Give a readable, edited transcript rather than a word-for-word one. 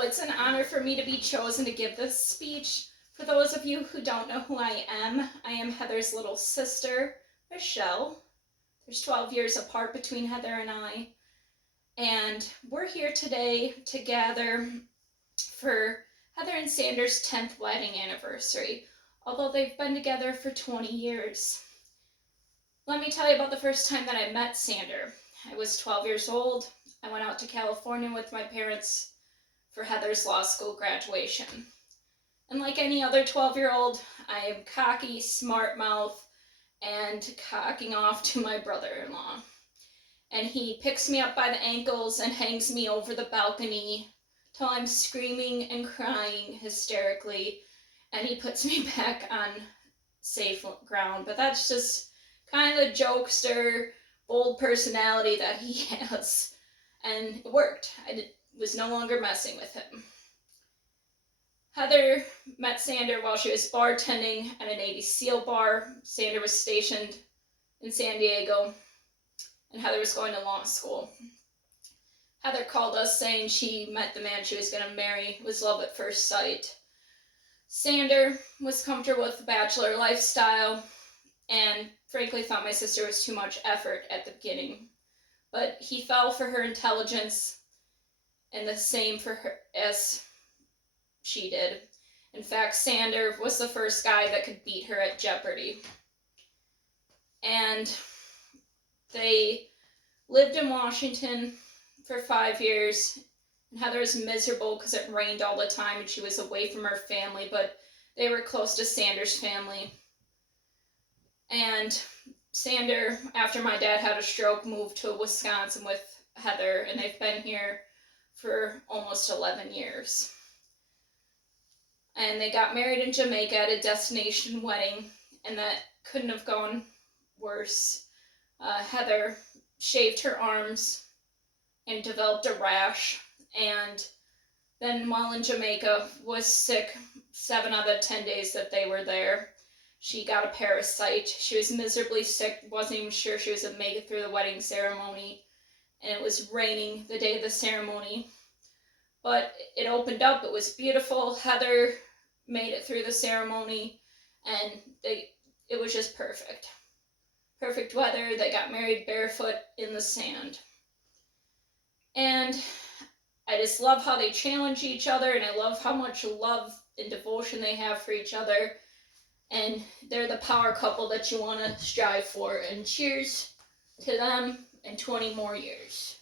So it's an honor for me to be chosen to give this speech. For those of you who don't know who I am Heather's little sister, Michelle. There's 12 years apart between Heather and I. And we're here today to gather for Heather and Sander's 10th wedding anniversary, although they've been together for 20 years. Let me tell you about the first time that I met Sander. I was 12 years old. I went out to California with my parents for Heather's law school graduation. And like any other 12-year-old, I am cocky, smart mouth, and cocking off to my brother-in-law. And he picks me up by the ankles and hangs me over the balcony till I'm screaming and crying hysterically, and he puts me back on safe ground. But that's just kind of the jokester, bold personality that he has. And it worked. I was no longer messing with him. Heather met Sander while she was bartending at a Navy SEAL bar. Sander was stationed in San Diego, and Heather was going to law school. Heather called us saying she met the man she was going to marry. It was love at first sight. Sander was comfortable with the bachelor lifestyle and frankly thought my sister was too much effort at the beginning. But he fell for her intelligence and the same for her as she did. In fact, Sander was the first guy that could beat her at Jeopardy. And they lived in Washington for 5 years. And Heather was miserable because it rained all the time and she was away from her family, but they were close to Sander's family. And Sander, after my dad had a stroke, moved to Wisconsin with Heather, and they've been here for almost 11 years. And they got married in Jamaica at a destination wedding, and that couldn't have gone worse. Heather shaved her arms and developed a rash, and then while in Jamaica was sick 7 out of 10 days that they were there. She got a parasite. She was miserably sick, wasn't even sure she was going to make it through the wedding ceremony, and it was raining the day of the ceremony. But it opened up. It was beautiful. Heather made it through the ceremony, and it was just perfect. Perfect weather. They got married barefoot in the sand. And I just love how they challenge each other, and I love how much love and devotion they have for each other. And they're the power couple that you want to strive for. And cheers to them and 20 more years.